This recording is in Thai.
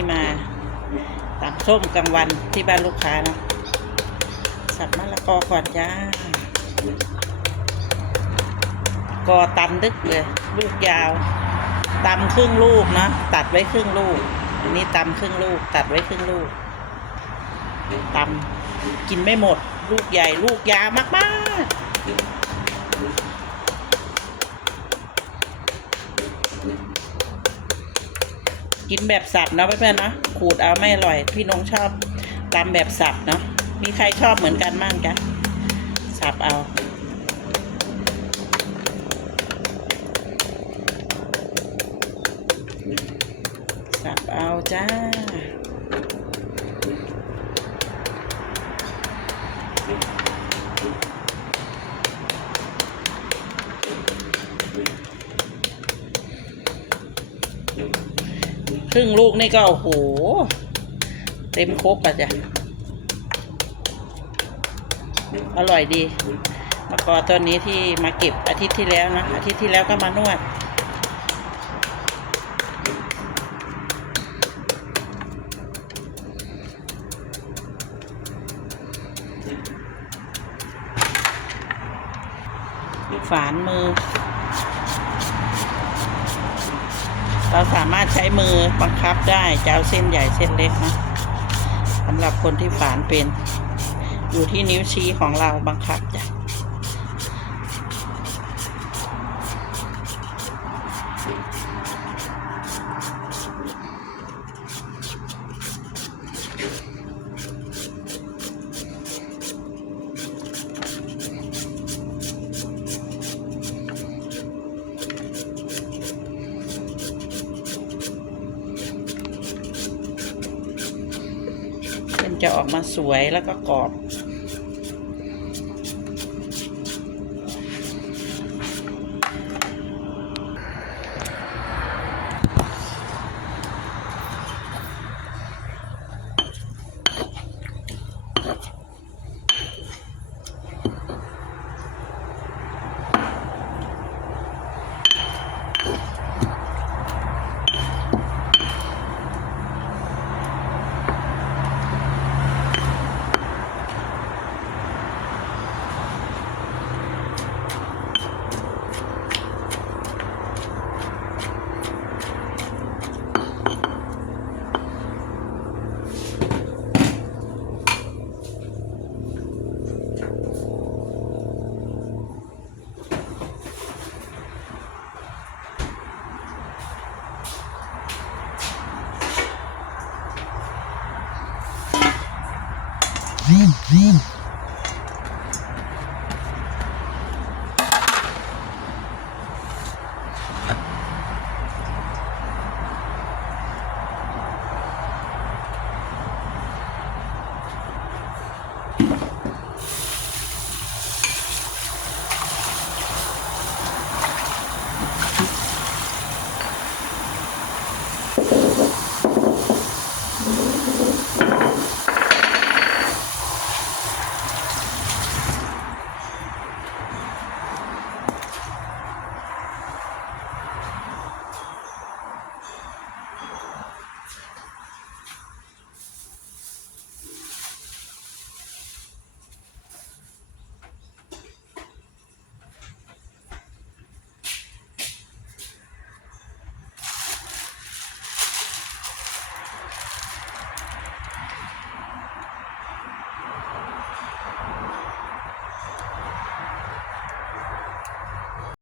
นี้มาตำส้มกลางวันที่บ้านลูกค้านะสับมะละกอก่อนจ้ากอตันดึกเลย ลูกยาวตำครึ่งลูกนะตัดไว้ครึ่งลูก อันนี้ตำครึ่งลูก ตัดไว้ครึ่งลูกตำกินไม่หมด ลูกใหญ่ลูกยาวมากๆ กินแบบสับเนาะเพื่อนๆเนาะขูดเอาไม่อร่อย พี่น้องชอบตำแบบสับเนาะมีใครชอบเหมือนกันมั่งจ๊ะสับเอาสับเอาจ้า ครึ่งลูกนี่ก็โอ้โห เต็มครกอะจ้ะ อร่อยดีมะกอต้นนี้ที่มาเก็บอาทิตย์ที่แล้วนะอาทิตย์ที่แล้วก็มานวดฝานมือ เราสามารถใช้มือบังคับได้จะเอาเส้นใหญ่เส้นเล็กนะสำหรับคนที่ฝานเป็น อยู่ที่นิ้วชี้ของเราบังคับจ้ะ จะออกมาสวยแล้วก็กรอบ you